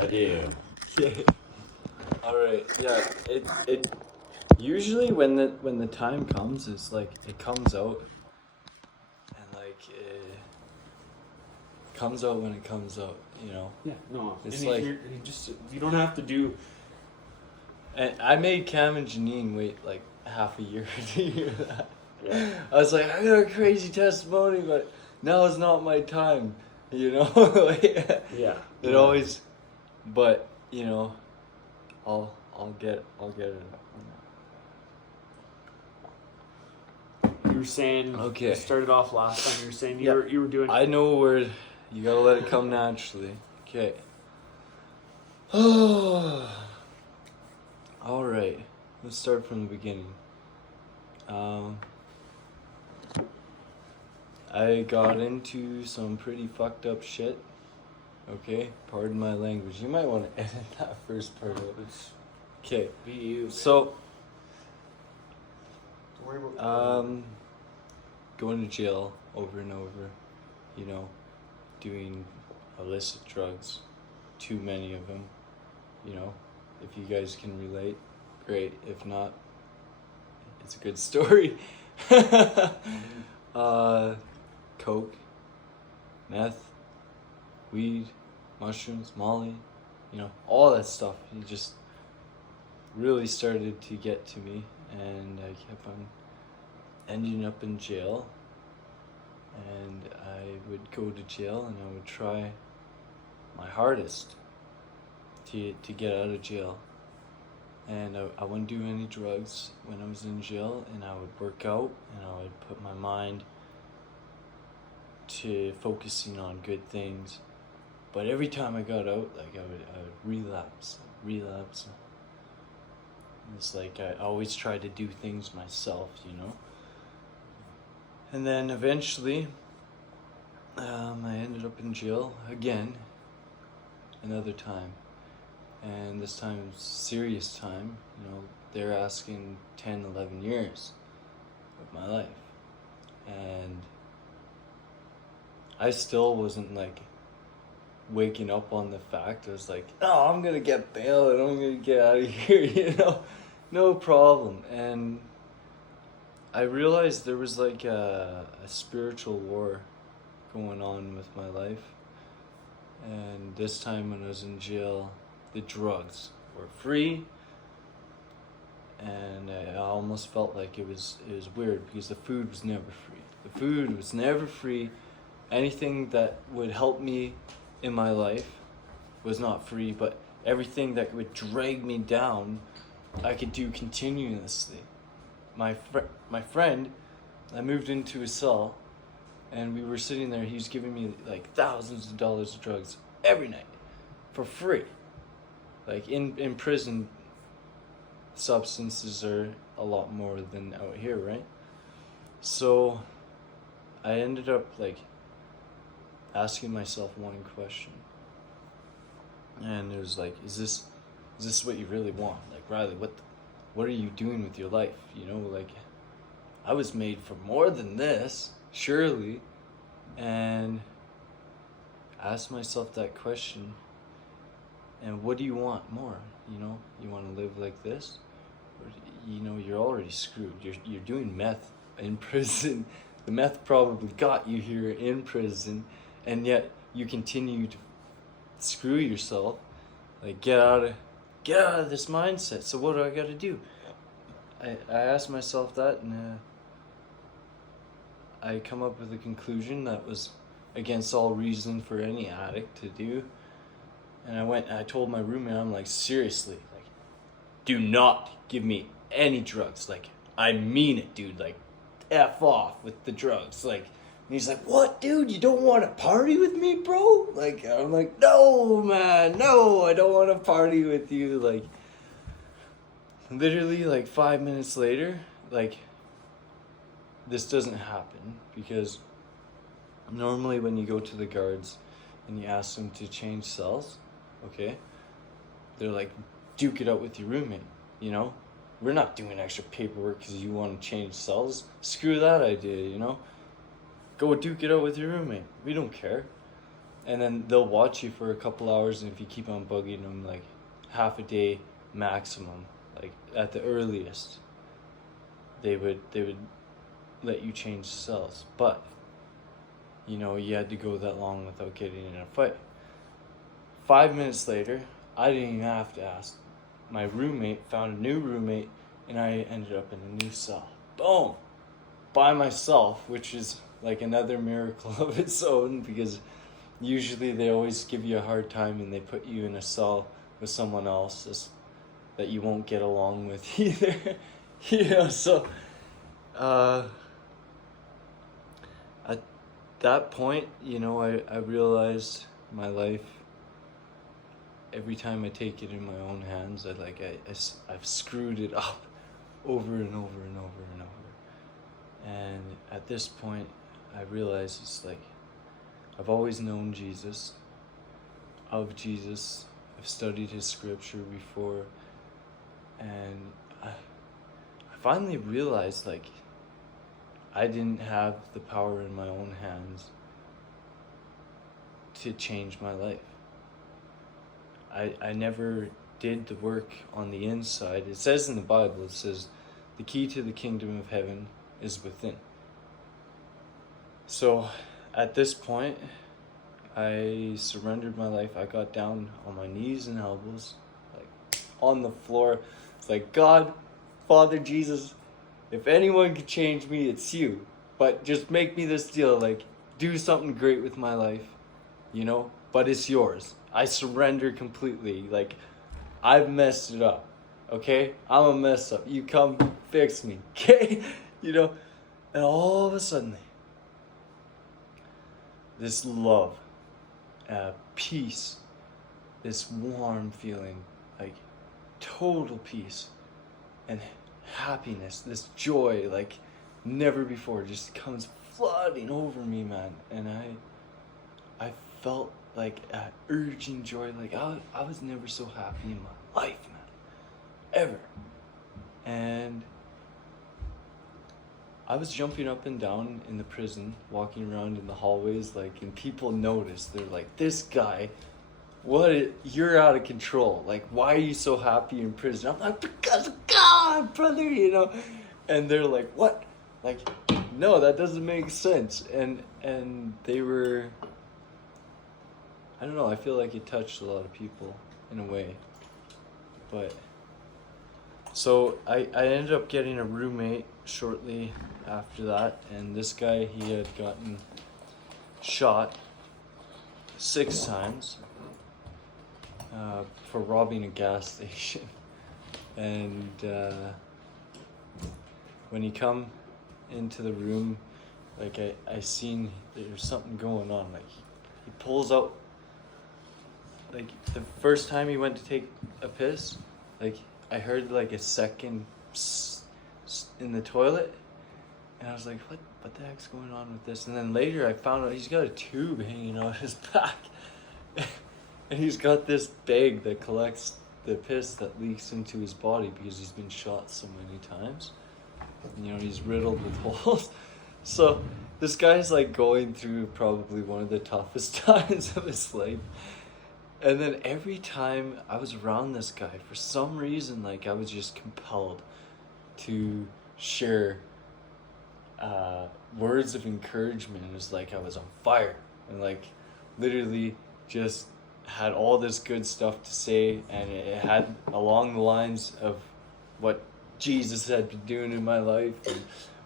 I do. Okay. All right. Yeah. It usually when the time comes, it's like it comes out, and like it comes out when it comes out. You know. Yeah, no. It's And like, you don't have to do. and I made Cam and Janine wait like half a year to hear that. Yeah. I was like, I got a crazy testimony, but now is not my time. You know. Like, Yeah. it always, but you know, I'll get it up. You were saying. Okay. You started off last time. You were saying Yeah. you were doing. I know where you gotta let it come naturally. Okay. All right. Let's start from the beginning. I got into some pretty fucked up shit. Okay, pardon my language. You might want to edit that first part of it. Okay. Be you. Man. So, Don't worry about. going to jail over and over. You know, doing illicit drugs, too many of them. You know, if you guys can relate, great. If not, it's a good story. Coke, meth, weed, mushrooms, Molly, you know, all that stuff. It just really started to get to me, and I kept on ending up in jail. And I would go to jail, and I would try my hardest to get out of jail. And I wouldn't do any drugs when I was in jail, and I would work out, and I would put my mind to focusing on good things. But every time I got out, like I would relapse. It's like I always tried to do things myself, you know. And then eventually, I ended up in jail again, another time. And this time it was serious time, you know. They're asking 10, 11 years of my life. And I still wasn't like waking up on the fact. I was like, oh, I'm gonna get bail and I'm gonna get out of here, you know, no problem. And I realized there was like a spiritual war going on with my life. And this time when I was in jail, the drugs were free. And I almost felt like it was weird because the food was never free. The food was never free. Anything that would help me in my life was not free, but everything that would drag me down, I could do continuously. My friend, I moved into his cell, and we were sitting there. He was giving me like thousands of dollars of drugs every night for free. Like in prison, substances are a lot more than out here, right? So I ended up like asking myself one question, and it was like, is this what you really want? Like, Ryley, what are you doing with your life? You know, like, I was made for more than this, surely. And I asked myself that question, and what do you want more? You know, you want to live like this, or, you know, you're already screwed. You're doing meth in prison. The meth probably got you here in prison, and yet you continue to screw yourself. Like, get out of this mindset. So what do I got to do? I asked myself that, and I come up with a conclusion that was against all reason for any addict to do. And I told my roommate, I'm like, seriously, like, do not give me any drugs. Like, I mean it, dude. Like, F off with the drugs. Like, and he's like, what, dude? You don't want to party with me, bro? Like, I'm like, no, man, no, I don't want to party with you. Like, literally, like, 5 minutes later, like, this doesn't happen because normally when you go to the guards and you ask them to change cells, okay, they're like, duke it out with your roommate, you know? We're not doing extra paperwork because you want to change cells. Screw that idea, you know? Go duke it out with your roommate. We don't care. And then they'll watch you for a couple hours, and if you keep on bugging them, like half a day maximum, like at the earliest, they would let you change cells. But you know, you had to go that long without getting in a fight. 5 minutes later, I didn't even have to ask. My roommate found a new roommate, and I ended up in a new cell. Boom! By myself, which is like another miracle of its own, because usually they always give you a hard time and they put you in a cell with someone else that you won't get along with either. You know, so at that point, you know, I realized my life, every time I take it in my own hands, I've screwed it up over and over and over and over. And at this point, I realize it's like, I've always known Jesus, of Jesus. I've studied his scripture before. And I finally realized, like, I didn't have the power in my own hands to change my life. I never did the work on the inside. It says in the Bible, it says, the key to the kingdom of heaven is within. So at this point, I surrendered my life. I got down on my knees and elbows, like on the floor. It's like, God, Father Jesus, if anyone could change me, it's you. But just make me this deal, like, do something great with my life, you know? But it's yours. I surrender completely. Like, I've messed it up, okay? I'm a mess up. You come fix me, okay? You know? And all of a sudden, this love, peace, this warm feeling, like total peace and happiness, this joy like never before just comes flooding over me, man. And I felt like an urging joy, like I was never so happy in my life, man, ever. And I was jumping up and down in the prison, walking around in the hallways, like, and people noticed. They're like, this guy, you're out of control. Like, why are you so happy in prison? I'm like, because of God, brother, you know? And they're like, what? Like, no, that doesn't make sense. And they were, I don't know, I feel like it touched a lot of people in a way. But, so I ended up getting a roommate shortly after that, and this guy, he had gotten shot 6 times for robbing a gas station. And when he come into the room, like I seen there's something going on. Like he pulls out, like the first time he went to take a piss, like I heard like a second in the toilet, and I was like, what the heck's going on with this? And then later I found out he's got a tube hanging out his back, and he's got this bag that collects the piss that leaks into his body because he's been shot so many times. You know, he's riddled with holes. So this guy's like going through probably one of the toughest times of his life. And then every time I was around this guy, for some reason, like I was just compelled to share words of encouragement. It was like I was on fire and like literally just had all this good stuff to say, and it had along the lines of what Jesus had been doing in my life and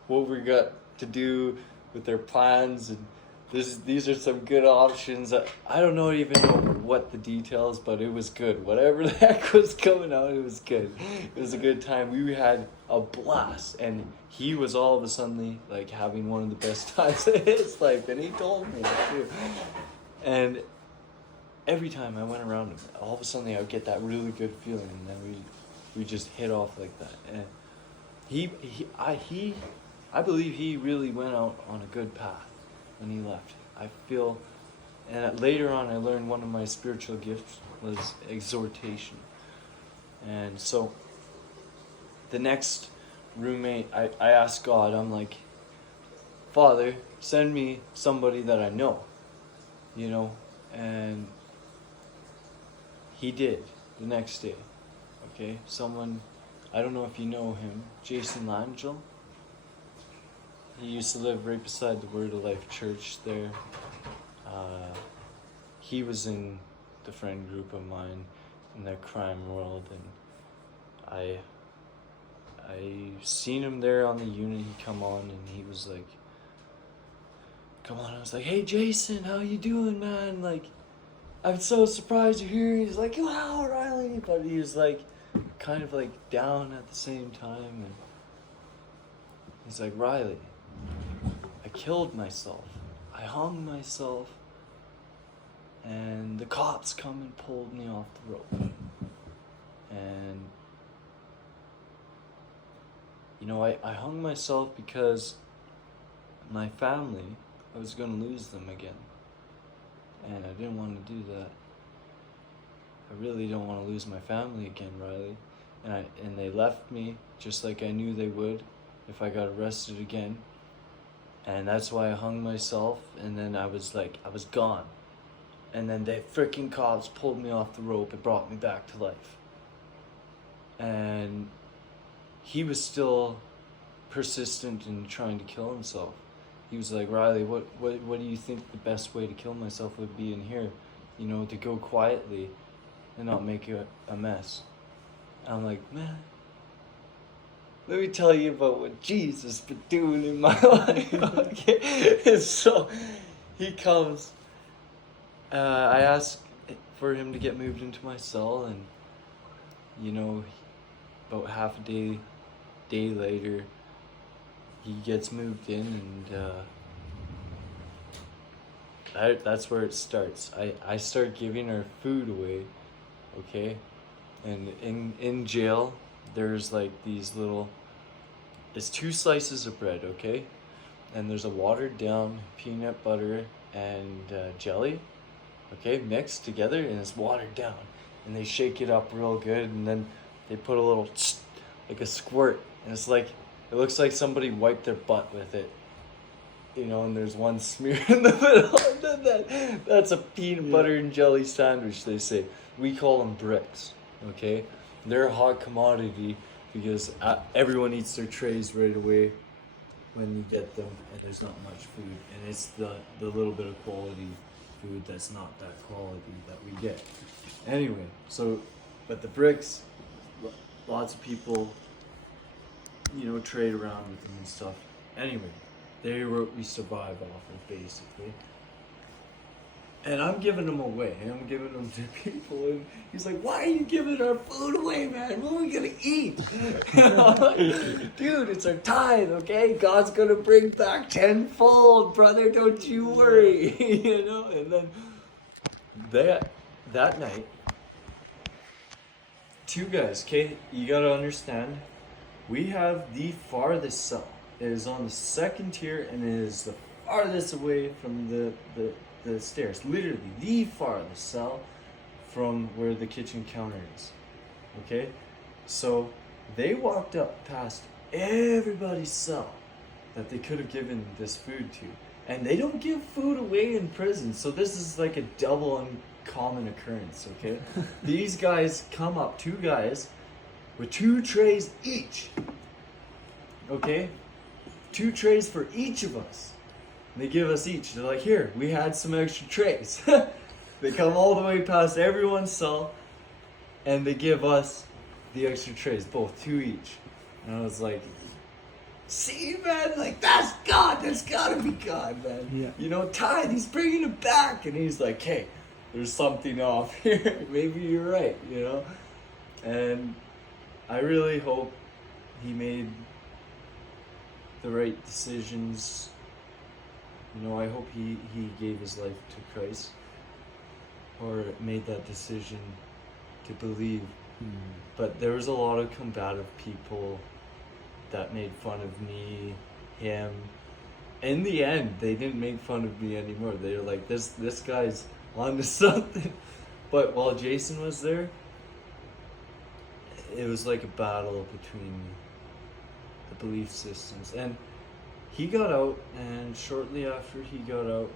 what we got to do with their plans, and these are some good options. I don't even know what the details, but it was good. Whatever the heck was coming out, it was good. It was a good time. We had a blast, and he was all of a sudden like having one of the best times of his life, and he told me too. And every time I went around him, all of a sudden I would get that really good feeling, and then we just hit off like that. And I believe he really went out on a good path when he left. I feel, and later on I learned one of my spiritual gifts was exhortation. And so the next roommate, I asked God, I'm like, Father, send me somebody that I know, you know, And he did the next day. Okay, someone, I don't know if you know him, Jason Langell. He used to live right beside the Word of Life Church there. He was in the friend group of mine in the crime world, and I seen him there on the unit. He come on and he was like, come on. I was like, hey Jason, how you doing, man? Like, I'm so surprised you're here. He's like, wow, Ryley. But he was like, kind of like down at the same time. And he's like, Ryley, I killed myself. I hung myself. And the cops come and pulled me off the rope. And, you know, I hung myself because my family, I was going to lose them again. And I didn't want to do that. I really don't want to lose my family again, Ryley. And they left me just like I knew they would if I got arrested again. And that's why I hung myself. And then I was gone. And then the freaking cops pulled me off the rope and brought me back to life. And he was still persistent in trying to kill himself. He was like, Ryley, what do you think the best way to kill myself would be in here? You know, to go quietly and not make a mess. And I'm like, man, let me tell you about what Jesus been doing in my life. Okay? And so he comes. I asked for him to get moved into my cell, and you know, about half a day later, he gets moved in, and that's where it starts. I start giving her food away, okay? And in jail, there's like these little, it's 2 slices of bread, okay? And there's a watered down peanut butter and jelly, okay, mixed together, and it's watered down. And they shake it up real good, and then they put a little, like a squirt, and it's like, it looks like somebody wiped their butt with it. You know, and there's one smear in the middle, and then that's a peanut butter and jelly sandwich, they say. We call them bricks, okay? They're a hot commodity because everyone eats their trays right away when you get them, and there's not much food. And it's the little bit of quality food that's not that quality that we get. Anyway, so, but the bricks, lots of people, you know, trade around with them and stuff. Anyway, they're what we survive off of, basically. And I'm giving them away. I'm giving them to people. And he's like, why are you giving our food away, man? What are we going to eat? Dude, it's our tithe, okay? God's going to bring back tenfold, brother. Don't you worry. You know? And then that night, 2 guys, okay? You got to understand, we have the farthest cell. It is on the 2nd tier, and it is the farthest away from the stairs. Literally, the farthest cell from where the kitchen counter is. Okay? So, they walked up past everybody's cell that they could have given this food to. And they don't give food away in prison, so this is like a double uncommon occurrence, okay? These guys come up, 2 guys, with 2 trays each. Okay? 2 trays for each of us. And they give us each. They're like, here, we had some extra trays. They come all the way past everyone's cell, and they give us the extra trays, both 2 each. And I was like, see, man, like, that's God. That's gotta be God, man. Yeah. You know, Tide, he's bringing it back. And he's like, hey, there's something off here. Maybe you're right, you know? And I really hope he made the right decisions. You know, I hope he gave his life to Christ, or made that decision to believe. But there was a lot of combative people that made fun of me, him. In the end, they didn't make fun of me anymore. They were like, this guy's onto something. But while Jason was there, it was like a battle between the belief systems. And he got out, and shortly after he got out,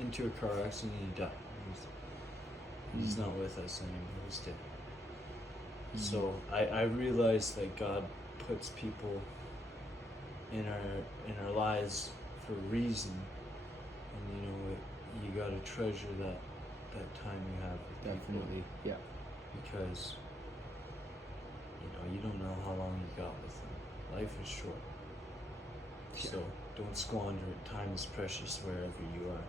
into a car accident and he died. He's not with us anymore. He's dead. So I realized that God puts people in our lives for a reason, and you gotta treasure that time you have with Definitely. people, Yeah. because you don't know how long you got with them. Life is short, so don't squander it. Time is precious wherever you are,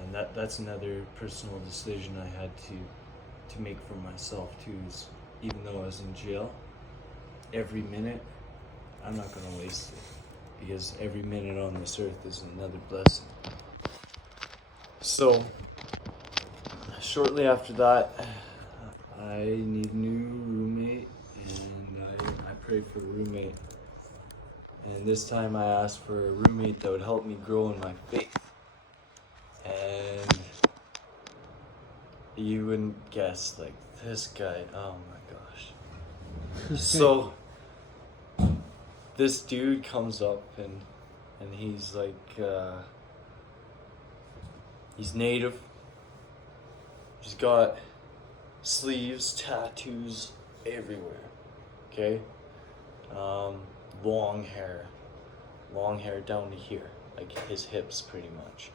and that's another personal decision I had to make for myself too. Is even though I was in jail, every minute I'm not gonna waste it, because every minute on this earth is another blessing. So shortly after that, I need a new roommate, and I prayed for a roommate. And this time I asked for a roommate that would help me grow in my faith. And you wouldn't guess, like, this guy, oh my gosh. So this dude comes up and he's like, he's native. He's got sleeves, tattoos everywhere. Okay? Long hair down to here, like his hips pretty much.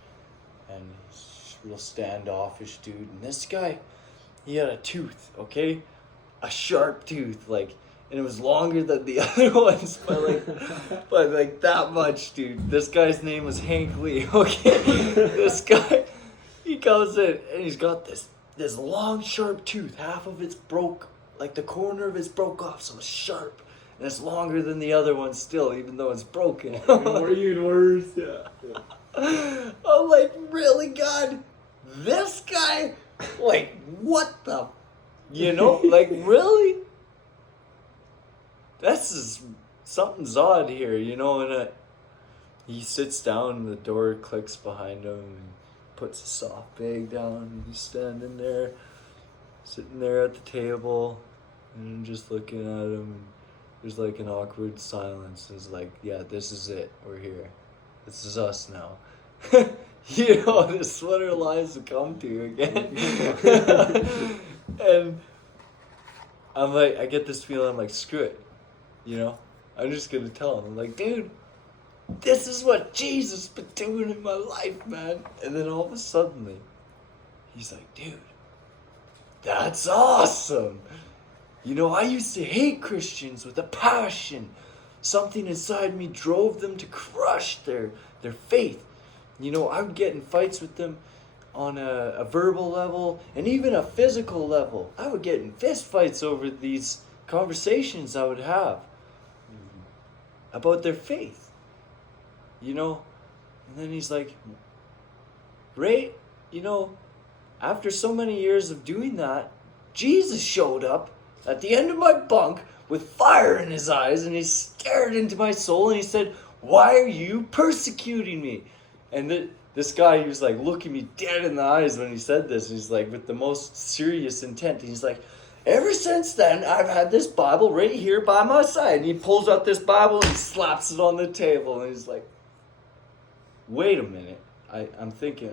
And he's a real standoffish dude. And this guy, he had a tooth, okay? A sharp tooth, like, and it was longer than the other ones, but like that much, dude. This guy's name was Hank Lee, okay? This guy, he comes in and he's got this long sharp tooth. Half of it's broke, like the corner of it's broke off, so it's sharp. And it's longer than the other one still, even though it's broken. More even worse. Yeah. I'm like, really, God? This guy? Like, what the? Like, really? Something's odd here, and he sits down and the door clicks behind him and puts a soft bag down and he's standing there, sitting there at the table, and I'm just looking at him, and there's like an awkward silence. It's like, yeah, this is it. We're here. This is us now. This is what our lives have come to again. And I'm like, I get this feeling, I'm like, screw it. I'm just gonna tell him. I'm like, dude, this is what Jesus been doing in my life, man. And then all of a sudden, he's like, dude, that's awesome. I used to hate Christians with a passion. Something inside me drove them to crush their faith. I would get in fights with them on a verbal level and even a physical level. I would get in fist fights over these conversations I would have about their faith. And then he's like, Ray, after so many years of doing that, Jesus showed up at the end of my bunk with fire in his eyes, and he stared into my soul and he said, why are you persecuting me? And this guy, he was like looking me dead in the eyes when he said this. He's like, with the most serious intent. He's like, ever since then, I've had this Bible right here by my side. And he pulls out this Bible and he slaps it on the table. And he's like, wait a minute. I'm thinking,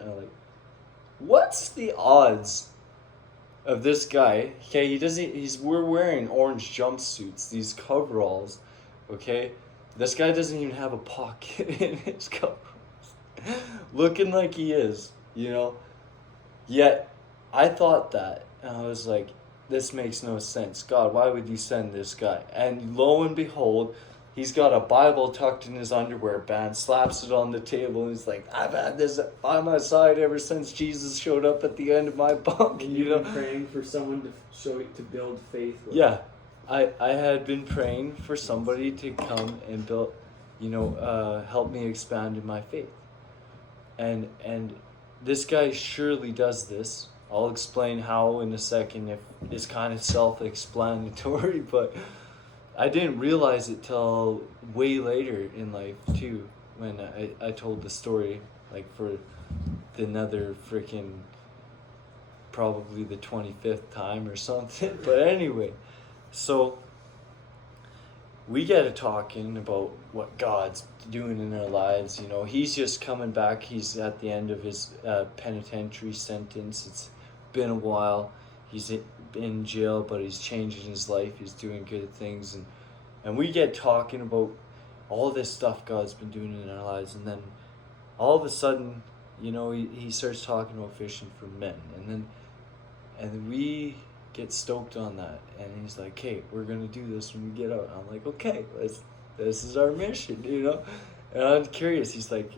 what's the odds of this guy? Okay, we're wearing orange jumpsuits, these coveralls, okay? This guy doesn't even have a pocket in his coveralls. Looking like he is, Yet, I thought that, and I was like, this makes no sense. God, why would you send this guy? And lo and behold, he's got a Bible tucked in his underwear band, slaps it on the table, and he's like, I've had this by my side ever since Jesus showed up at the end of my bunk. And you've been praying for someone to build faith with. Yeah, I had been praying for somebody to come and build, help me expand in my faith. And this guy surely does this. I'll explain how in a second. If it's kind of self-explanatory, but I didn't realize it till way later in life too, when I told the story, like for another freaking, probably the 25th time or something. But anyway, so we get to talking about what God's doing in our lives. You know, he's just coming back. He's at the end of his penitentiary sentence. It's been a while. He's in jail, but he's changing his life. He's doing good things. And we get talking about all this stuff God's been doing in our lives. And then all of a sudden, you know, he starts talking about fishing for men. And then we get stoked on that, and he's like, hey, we're gonna do this when we get out. I'm like, okay, this is our mission, you know. And I'm curious. He's like,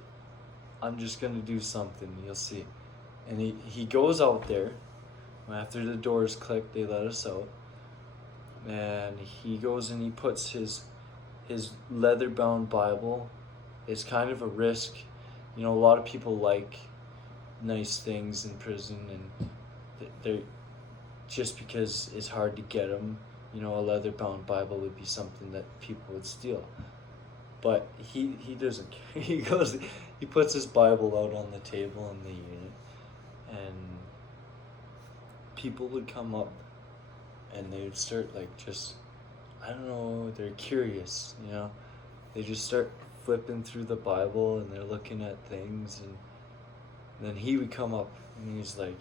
I'm just gonna do something, you'll see. And he goes out there. After the doors click, they let us out, and he goes and he puts his leather bound Bible. It's kind of a risk, you know. A lot of people like nice things in prison, and they're just because it's hard to get them, you know. A leather-bound Bible would be something that people would steal. But he doesn't care. He puts his Bible out on the table in the unit, and people would come up, and they would start just, I don't know, they're curious, you know. They just start flipping through the Bible, and they're looking at things, and then he would come up, and he's like,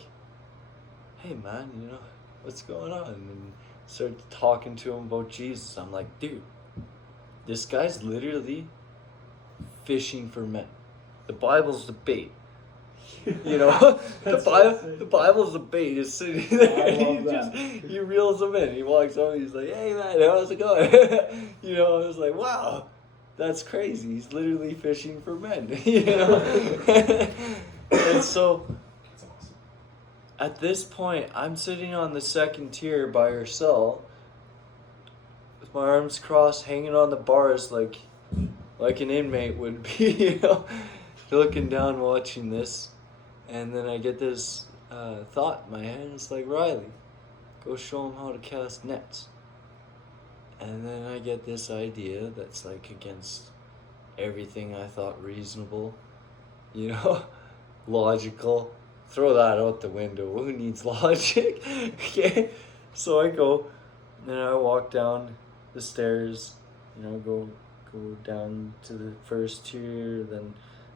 hey man, you know, what's going on? And start talking to him about Jesus. I'm like, dude, this guy's literally fishing for men. The Bible's the bait. You know, the Bible's the bait. It's sitting there, and he reels him in. He walks over, he's like, hey man, how's it going? You know, I was like, wow, that's crazy. He's literally fishing for men. You know, and so at this point, I'm sitting on the second tier by her cell, with my arms crossed, hanging on the bars like an inmate would be, you know, looking down, watching this. And then I get this thought in my head. It's like, Ryley, go show him how to cast nets. And then I get this idea that's like against everything I thought reasonable, you know, logical. Throw that out the window. Who needs logic? Okay. So I go, and I walk down the stairs, you know, go down to the first tier, then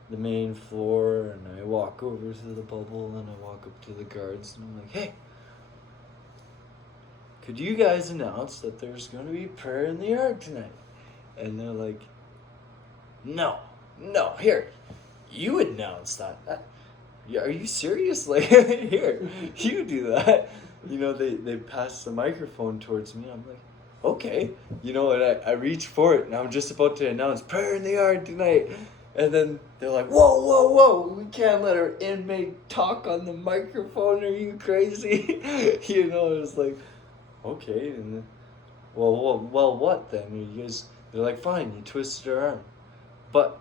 the main floor, and I walk over to the bubble, and I walk up to the guards, and I'm like, hey, could you guys announce that there's going to be prayer in the yard tonight? And they're like, no, here, you announce that. Yeah, are you serious? Like, here, you do that. You know, they pass the microphone towards me. I'm like, okay. You know, and I reach for it, and I'm just about to announce prayer in the yard tonight. And then they're like, whoa, we can't let our inmate talk on the microphone. Are you crazy? You know, it was like, okay. And then, well, what then? They're like, fine, you twisted her arm. But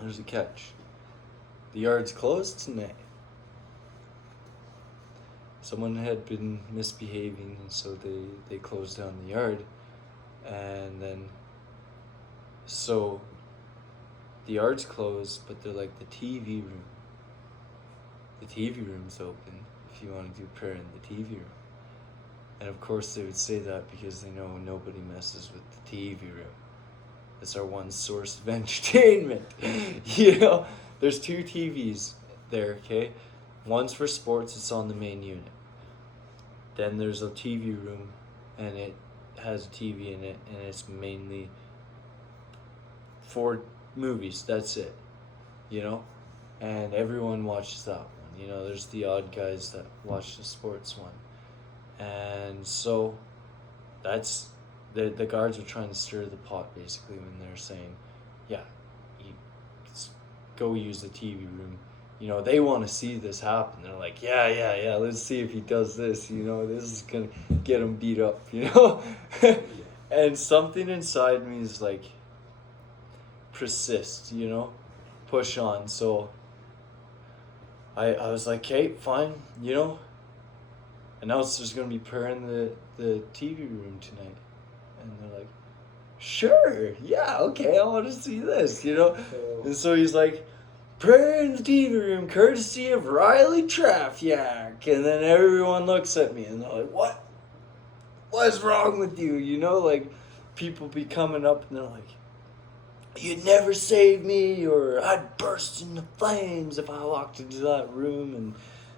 there's a catch. The yard's closed tonight. Someone had been misbehaving, and so they closed down the yard. And then, so the yard's closed, but they're like, the TV room. The TV room's open if you want to do prayer in the TV room. And of course they would say that because they know nobody messes with the TV room. It's our one source of entertainment. You know? There's 2 TVs there, okay? One's for sports, it's on the main unit. Then there's a TV room, and it has a TV in it, and it's mainly for movies, that's it. You know? And everyone watches that one. You know, there's the odd guys that watch the sports one. And so, that's, the guards are trying to stir the pot, basically, when they're saying, yeah, go use the TV room. You know, they want to see this happen. They're like, yeah, let's see if he does this. You know, this is going to get him beat up, you know? And something inside me is like, persist, you know? Push on. So I was like, okay, fine, you know? Announce there's going to be prayer in the TV room tonight. And they're like, sure, yeah, okay, I want to see this, you know? And so he's like, prayer in the TV room, courtesy of Ryley Traffiak. And then everyone looks at me and they're like, what? What's wrong with you? You know, like, people be coming up and they're like, "You'd never save me," or "I'd burst into flames if I walked into that room." And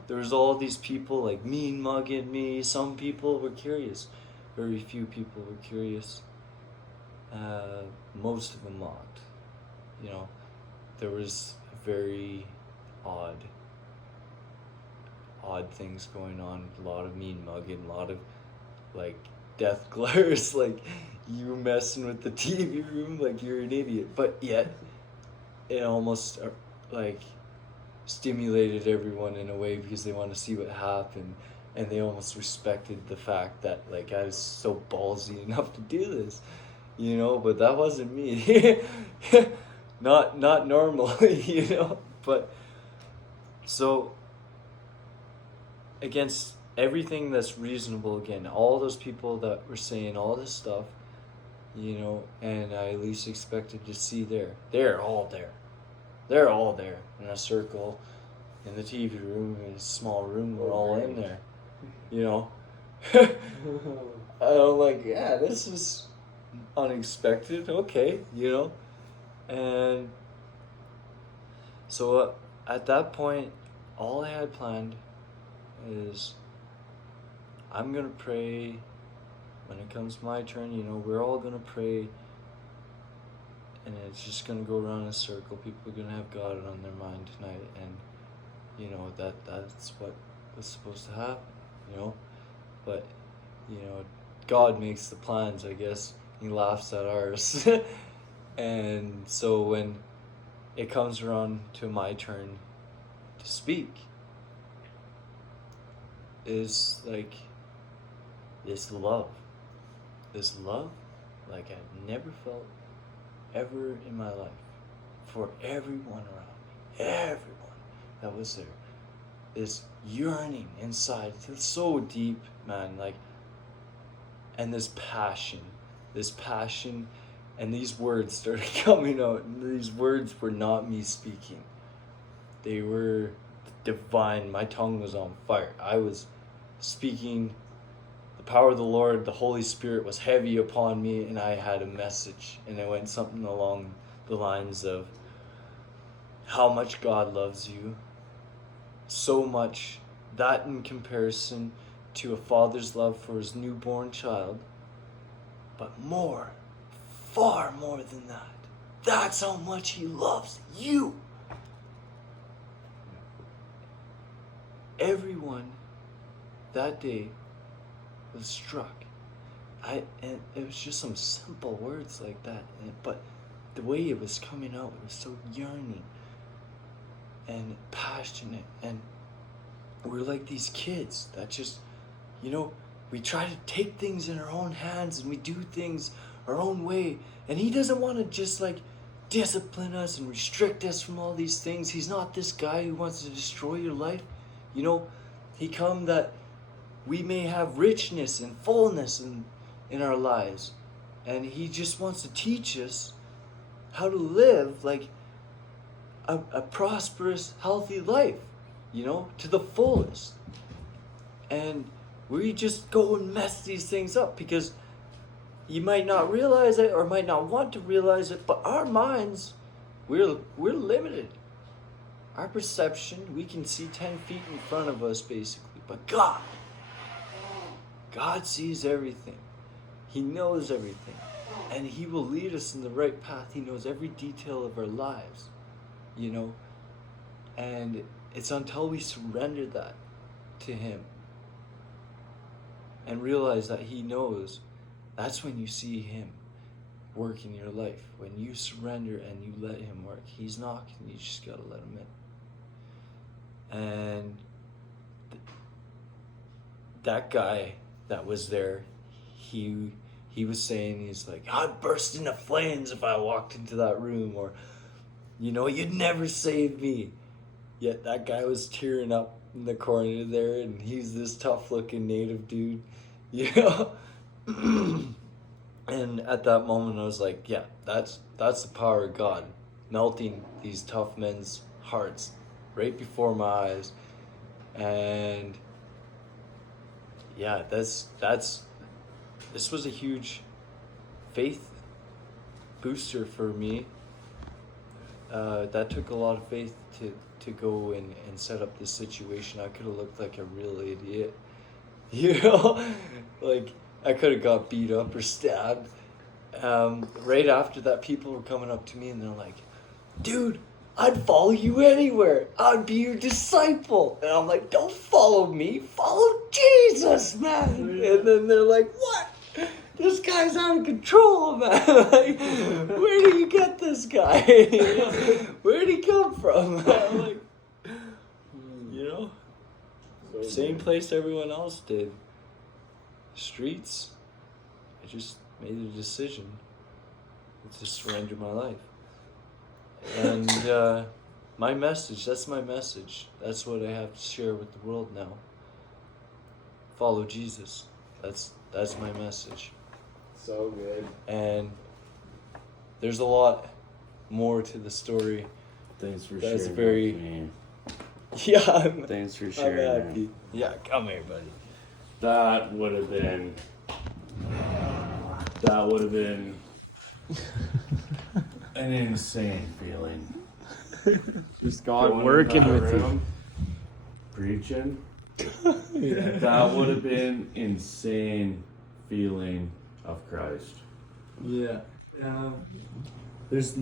there was all these people like mean mugging me. Some people were curious. Very few people were curious. Most of them mocked. You know, there was very odd things going on. A lot of mean mugging, a lot of like death glares, like you messing with the TV room like you're an idiot. But yet, it almost like stimulated everyone in a way because they want to see what happened, and they almost respected the fact that like I was so ballsy enough to do this, you know. But that wasn't me. not normally, you know. But so against everything that's reasonable, again, all those people that were saying all this stuff, you know, and I at least expected to see they're all there. They're all there in a circle in the TV room, in a small room, we're all in there, you know. I'm like, yeah, this is unexpected, okay, you know. And so at that point, all I had planned is I'm going to pray when it comes my turn, you know, we're all going to pray, and it's just going to go around in a circle. People are going to have God on their mind tonight, and, you know, that's what was supposed to happen, you know. But, you know, God makes the plans, I guess. He laughs at ours. And so when it comes around to my turn to speak, is like this love like I've never felt ever in my life for everyone around me, everyone that was there. This yearning inside, it's so deep, man, like, and this passion, and these words started coming out, and these words were not me speaking. They were divine. My tongue was on fire. I was speaking. The power of the Lord, the Holy Spirit was heavy upon me, and I had a message, and it went something along the lines of how much God loves you, so much that in comparison to a father's love for his newborn child, but more, far more than that. That's how much he loves you. Everyone that day was struck. And it was just some simple words like that, but the way it was coming out, it was so yearning and passionate, and we're like these kids that just, you know, we try to take things in our own hands and we do things our own way, and he doesn't want to just like discipline us and restrict us from all these things. He's not this guy who wants to destroy your life, you know. He come that we may have richness and fullness in our lives, and he just wants to teach us how to live like a prosperous, healthy life, you know, to the fullest. And we just go and mess these things up because you might not realize it or might not want to realize it, but our minds, we're limited. Our perception, we can see 10 feet in front of us basically, but God sees everything. He knows everything, and he will lead us in the right path. He knows every detail of our lives, you know, and it's until we surrender that to him and realize that he knows, that's when you see him work in your life. When you surrender and you let him work, he's knocking, you just gotta let him in. And that guy that was there, he was saying, he's like, I'd burst into flames if I walked into that room, or, you know, you'd never save me. Yet that guy was tearing up in the corner there, and he's this tough looking native dude, you know. And at that moment I was like, yeah, that's the power of God melting these tough men's hearts right before my eyes. And yeah, this was a huge faith booster for me. That took a lot of faith to go and set up this situation. I could have looked like a real idiot. You know? Like, I could have got beat up or stabbed. Right after that, people were coming up to me and they're like, dude, I'd follow you anywhere. I'd be your disciple. And I'm like, don't follow me. Follow Jesus, man. And then they're like, what? This guy's out of control, man. Like, where do you get this guy? Where'd he come from? I'm like, you know, So same place everyone else did. Streets. I just made a decision to surrender my life. And my message, that's my message. That's what I have to share with the world now. Follow Jesus. That's my message. So good. And there's a lot more to the story. Thanks for That's sharing very- with me. Yeah, Thanks for I'm sharing. happy. Yeah, come here, buddy. That would have been an insane feeling. Just Going in working that with you. room, preaching. That would have been insane feeling of Christ. Yeah. There's